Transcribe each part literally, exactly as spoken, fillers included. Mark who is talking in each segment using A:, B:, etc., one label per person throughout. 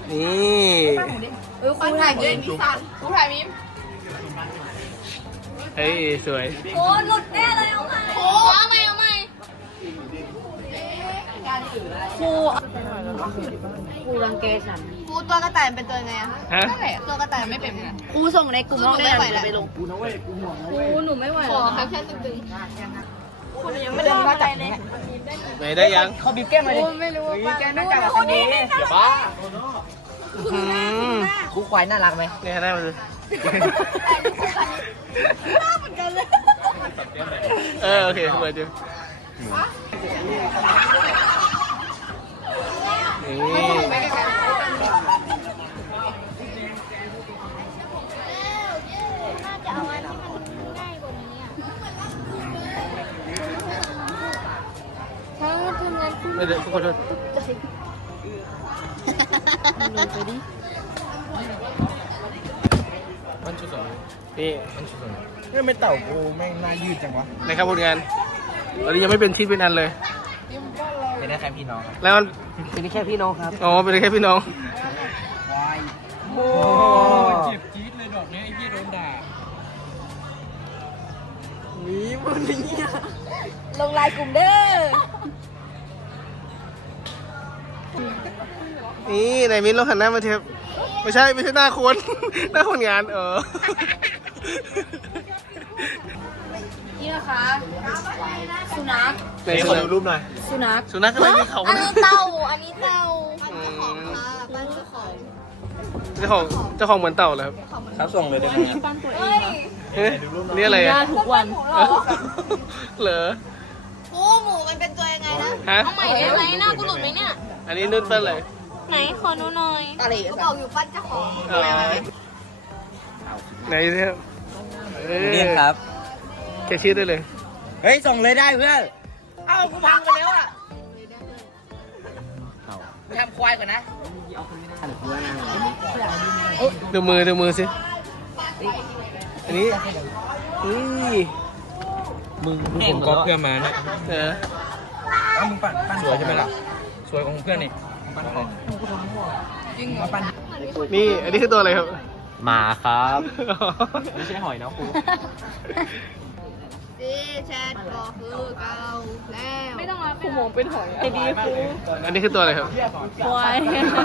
A: นี่
B: เออครูถ่ายมิมครูถ่ายมิม
A: เฮ้ยสวย
B: โอ้หลุดแน่เลยเอาใหม่โอ้เอาใหม่เอาใหม่ครูครูรังแกฉันครูตัวกระต่ายเป็นตัวไงอะ
A: ฮะ
B: นั่นแหละตัวกระต่ายไม่เป็นไงครูส่งในกลุ่มห้องได้เลยไปลงครูนะเว้ยครูห่วงนะเว้ยครูหนูไม่ไหวขอแค่แค่ตึงๆคุณยังไม่ได้อะไรเลย
A: ไหนได้ยัง
C: เขาบีบแก้มมาดิ
B: ไม่รู้ว่าแกน่าจะ
C: คนนี้อย่าบ้า
A: อืม
C: ครูควายน่ารักไหม
A: เนี่ยได้มาเลย
B: หน้าเหมือนกันเลย
A: เออโอเคสวยจริงนี่
D: น่าจะเอาอันที่มันง่ายกว่านี้อ่ะถ้าทำงานคุณ
A: ไม่เดี๋ยวขอโทษ
B: ลงไปดิ
C: มันชุดสอง
A: นี่
C: มันชุดสองนี่ไม่เต่ากูแม่งน่ายืดจังวะ
A: ในครับผลงานตอนนี้ยังไม่เป็นที่เป็นอันเลย
C: เป็นได้แค่พี่น้อง
A: แล้วมัน
C: เป็นได้แค่พี่น้องครับ
A: อ๋อเป็นแค่พี่น้อง
C: โอ้เจ็บจี๊ดเลยดอกนี้ไอ้ยี่โดนด่านี่มันนี่
B: ลงลายกลุ่มเด้อ
A: นี่ไหนมิ้นลองหันหน้ามาเทียบไม่ใช่ไม่ใช่หน้าคน หน้าคนงานเออ
B: นี่นะคะสุนัข
A: ไหนขอดูรูปหน่อย
B: สุนัข
A: สุนัขอะไรมีเขา
B: อัน
A: นะ
B: นี้เต่าอันนี้เต่าบ้านเจ้าของค่ะบ้านเจ้าของ
A: เจ้าของเจ้าของเหมือนเต่าเลยครับ
C: เขาส่งเลยได้ไหม
B: เฮ้ย
A: เอ๊ะนี่อะไรอ่ะ
B: ทุกวัน
A: เหรอ
B: โอ้หมูมันเป็นตัวยังไงนะ
A: ฮะ
B: เอาใหม่ได้ไหมหน้ากูหลุดไหมเนี่ย
A: อันนี้นุ่นเป็นอะไร
B: ไหนขอดูหน่อยอะไรกูบอกอยู่บ้านเจ้าของ
A: อ๋อไหนเนี่ยเออ
C: เรียนครับ
A: แกชื่อได้เลย
C: เฮ้ยส่งเลยได้เพื่อนเอ้ากูพังไปแล้วอ่ะไปทำควายก่อนนะ
A: ดูมือดูมือสิอันนี้นี่
C: มึงผมก๊อปเพื่อนมาเนี่ย
A: เออ
C: เอ้ามึงปั่นปั่นสวยใช่ไหมล่ะสวยของเพื่อนนี่จริงมาปั่น
A: นี่อันนี้คือตัวอะไรครับ
C: หมาครับไม่ใช่หอยนะครู
B: ซีแชทก็คือเก่าแล้วไม่ต้องรับ
D: คุณมองเป็นหอยไอดีครู
A: อันนี้คือตัวอะไรครับ
D: ควาย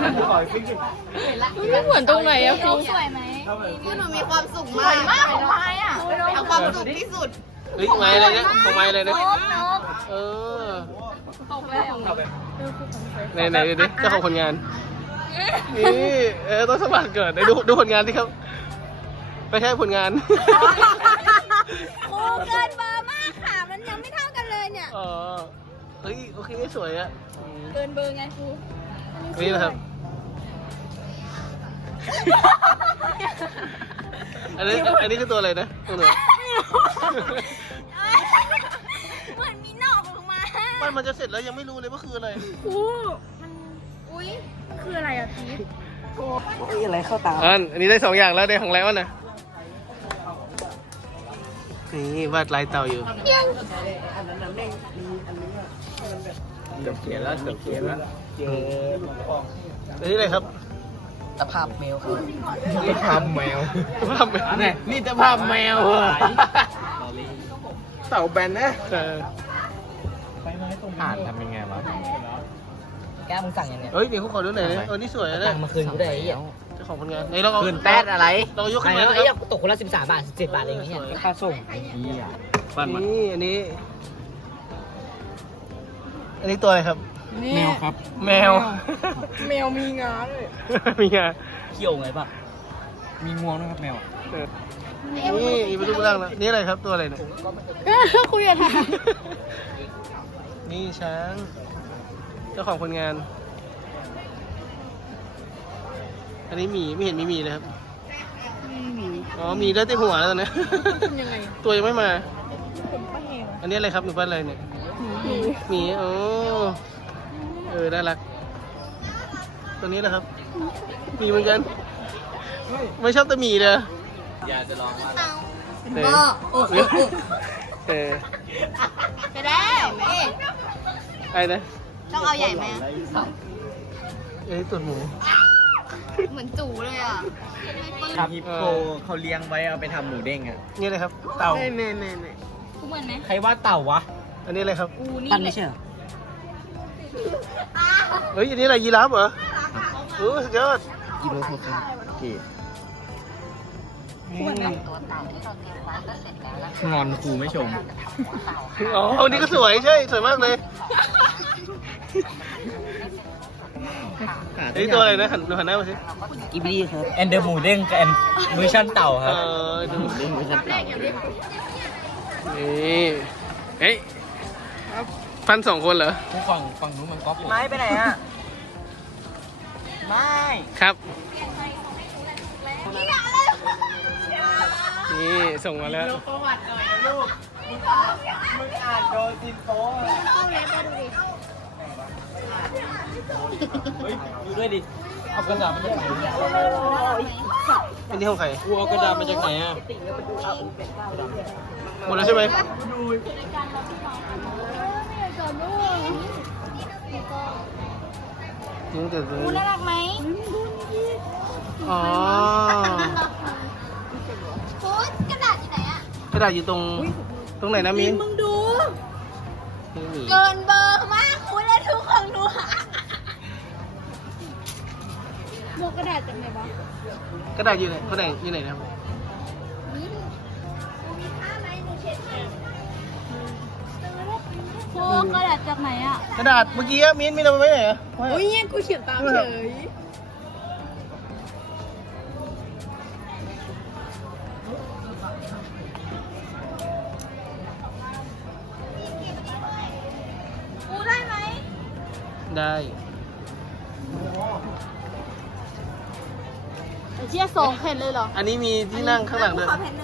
D: ไม่เหมือนตรงไหนอะครู
B: สวยไหมคือหนูมีความสุขมากมากของไม้อะเอาความสุขที่สุด
A: เฮ้ยไม้อะไรเนี่ยของไม้อะไรเนี่ยเออ
D: ตกแล้ว
A: ไหนไหนดูดิเจ้าของผลงานนี่เออต้องสมัครเกิดไหนดูดูผลงานดิครับไม่ใช่ผลงาน
B: ครูเกินเบอร์มากค่ะ มันยังไม่เท่ากันเลยเนี่ย
A: อ๋อเฮ้ยโอเคสวยอะอืม
B: เกินเบอร์ไงครู
A: นี่นะครับอันนี้อันนี้คือตัวอะไรนะตัวไหน
B: เหมือนมีหนอกออกมา
A: มันมันจะเสร็จแล้วยังไม่รู้เลยว่าคืออะไร
D: ครู
B: อุ้ย
D: คืออะไรอะพีท
C: อะไรเข้าตา
A: อันอันนี้ได้สองอย่างแล้วได้ของแล้วนะนี่วาดลายเต่าอยู่
C: เกือบเขียนแล้วเกือบเขียนแล้วเจอ
A: อันนี้อะไรครับ
C: ตะภาพแมวครับตะภาพแมว
A: ภาพแมว
C: นี่นี่ตะภาพแมวเหรอเต่าแบนนะ
A: เออ
C: ผ่านทำยังไงวะแก้มึงสั่งยังไง
A: เฮ้ยเดี๋ยวเขาขอดูหน่อยนะเออนี่สวยนะ
C: สั่งมาคืนกูได้ไอ้เหี้ย
A: เจ้าของผลงานไหนลองเอา
C: คืนแป๊ดอะไร
A: ลองยก
C: ไอ้
A: ขึ้นมา
C: เหี้
A: นะ
C: ย
A: ครับ
C: ตกคนละสิบสามบาทสิบเจ็ดบาทเองเนี่ยค่าส่งไอ้เหี้ยปั้นมา
A: นี่อันนี้ อันนี้ตัวอะไรครับ
C: แมวครับ
A: แมว
D: แมวมีงาเลย
A: มีไง
C: เขี้ยวไงป่ะมีงวงด้วยครับแมว
A: เออนี่มีเป็นรูปร่างแล้วนี่อะไรครับตัวอะไรเนี่ย
D: คุยกับทาง
A: นี่ช้าง เจ้าของผลงาน อันนี้หมีไม่เห็นมีหมีเลยครับอ๋อหมีได้แต่หัวแล้วตอนนี้
D: ยังไง
A: ตัวยังไม่มา
D: ผมป้าแหง
A: อันนี้อะไรครับหนูปั้นอะไรเนี่ยหมีโอ้เออน่ารัก ตัวนี้แหละครับหมีเหมือนกัน ไม่ชอบแต่หมีเลย
C: อยากจะลองว่า
A: เออ
B: ก็โอ้โห
A: เออ
B: จะได้ไหม
A: ไอ้นะ
B: ต้องเอาใหญ่ไหม
A: เอ้ยตุ่นหมู
B: เหมือนจูเลยอ่ะ
C: ครับฮิปโปเขาเลี้ยงไว้เอาไปทำหมูเด้งอ่ะ
A: นี่เลยครับ เต่า
B: ไม่ไม่ไม่ไม่กูเหมือนไหม
C: ใครว่าเต่าวะ
A: อันนี้อะไรครับ
B: กูนี่
C: ปั้น
B: แห
C: ไม่
B: ละ
C: ใช่เหรอ
A: เฮ้ย อันนี้อะไรยีราฟเหรอโอ้สุดยอด
C: กิโลหกสิบกี่
B: กูเหมือนไหม
C: งอนครูไม่ชม
A: อ๋ออันนี้ก็สวยใช่ สวยมากเลยอันนี้ตัวอะไรนะหันดูหันหน้ามาสิ
C: กิบลี่ครับแอนเดอร์หมูเด้งกับแอนเวอร์ชันเต่าค
A: เอ
C: รับ
A: อดู
C: เด้งเวอร์ชันเต่า
A: นี่เฮ้ยฟันสองคนเหรอ
C: ผู้ฝั่งฝั่งนู้นมันก๊อปไม้ไปไหนอ่ะไม่
A: ครับ นี่ส่งมาแล้ว
C: ประวัติหน่อยนะลูกมึงอ่านมึงอ่านโดนจินโต้เฮ้ยดูด้วยดิเอากระดาษมาจากไหนเนี่ย
A: อันนี้ของใคร
C: กูเอากระดาษมาจากไหนอ่ะ
A: หมดแล้วใช่ไหม นี่แต่ตัว
B: กู
A: นี้
B: น่ารักไหม
A: อ๋อ
D: ฟูดกระดาษอยู่ไหนอะ
A: กระดาษอยู่ตรง ตรงไหนนะมิ้น
B: มึงดู
A: ไม่มี
D: เกินเบอร์มากคุณและทุกของหนูหา
B: โมกระดาษจากไหนวะ
A: กระดาษอยู่ไหนกระดาษอยู่ไหนนะครับ
D: มิ้นกูมีผ้าไหมหนูเช็ดให้
B: โมกระดาษจากไหนอ่ะ
A: กระดาษเมื่อกี้อะมิ้นมิ้นเอาไปไว้ไหนอะไว้
B: โอ้ยเนี่ยกูเขียนตามเฉย
D: กูได้ไหม
A: ได้
B: ไอ้เชี่ยสองแผ่นเลยเหรอ
A: อันนี้มีที่นั่งข้างหลังด้วย
D: ขอแผ่นหนึ่ง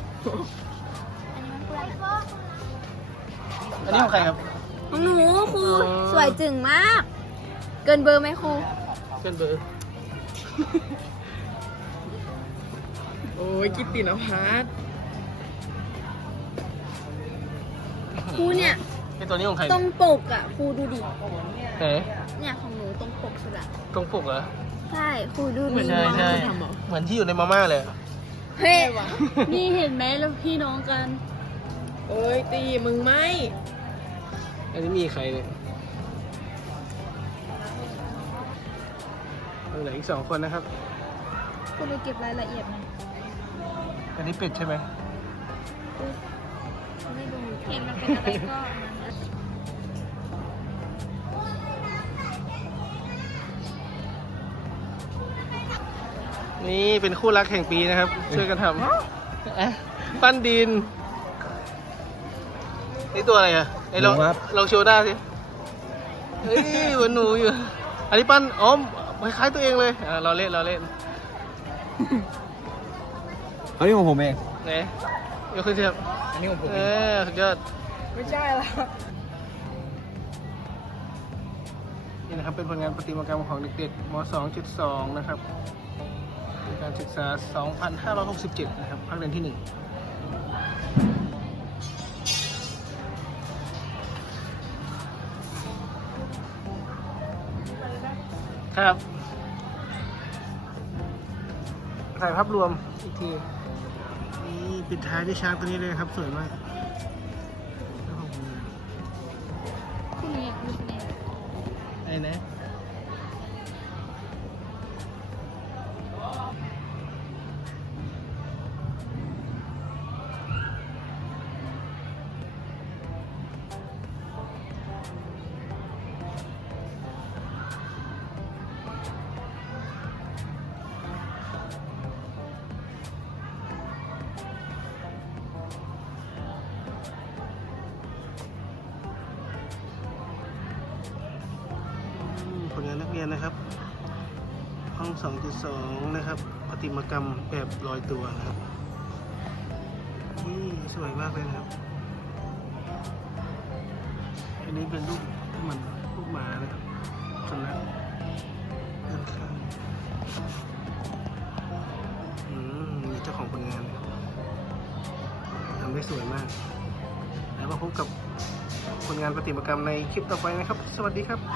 D: อันนี้มันกูได้ก็
A: อันนี้ของใครครับ
D: ของหนูครู
A: อ๋อ
D: สวยจึงมาก เกินเบอร์ไหมครู
A: เพื่อนเบอร์
B: โอ้ยกิตตินภัส
D: ครูเนี่ย
A: ไอตัวนี้ของใคร
D: ตรงปกอ่ะครูดูดิ
A: ไหน
D: เนี่ยของหนูตรงปกสุดอะ
A: ตรงปกเหรอ
D: ใช่ครูดูดิ
A: ใช่ใช่เหมือนที่อยู่ในมาม่าเลยอะ
D: เฮ้ย
B: นี่เห็นไหมแล้วพี่น้องกัน
E: เอ้ยตีมึงไม่
A: อันนี้มีใครเนี่ยเหลืออีกสองคนนะครับ
B: กูเลยเก็บรายละเอียดไง
A: อันนี้เป็ดใช่ไหม
B: ไม่ดูเห็นมันเป็นอะไรก็อันนั้นนะ
A: นี่เป็นคู่รักแห่งปีนะครับ ช่วยกันทำเอ๊ะปั้นดิน นี่ตัวอะไรอ่ะไอ้ลองลองโชว์หน้าสิเฮ้ยเหมือนหนูอยู่ อันนี้ปั้นอ๋อคล้ายๆตัวเองเลยอ่าเราเล่นเราเล่น
C: อันนี้ของผมเอง
A: ไหนยกขึ้นสิครับ
C: อันนี้ของผม
A: เอ
C: เอง
A: อสุดยอด
E: ไม่ใช่ละ
A: นี่นะครับเป็นผลงานประติมากรรมของเด็กๆม สองจุดสอง นะครับปีการศึกษา สองพันห้าร้อยหกสิบเจ็ด นะครับภาคเรียนที่หนึ่งครับถ่ายภาพรวมอีกที นี่ปิดท้ายด้วยช้างตัวนี้เลยครับ สวยมาก
B: พรุ่งนี้อยากดูเนี่ย
A: ไอ้นะผลงานนักเรียนนะครับ ห้อง สองจุดสอง นะครับประติมากรรมแบบลอยตัวนะครับ นี่สวยมากเลยนะครับ อันนี้เป็นรูปเหมือนรูปหมานะครับสุนัขด้านข้างอืมมีเจ้าของผลงานนะครับทำได้สวยมาก แล้วมาพบกับผลงานประติมากรรมในคลิปต่อไปนะครับ สวัสดีครับ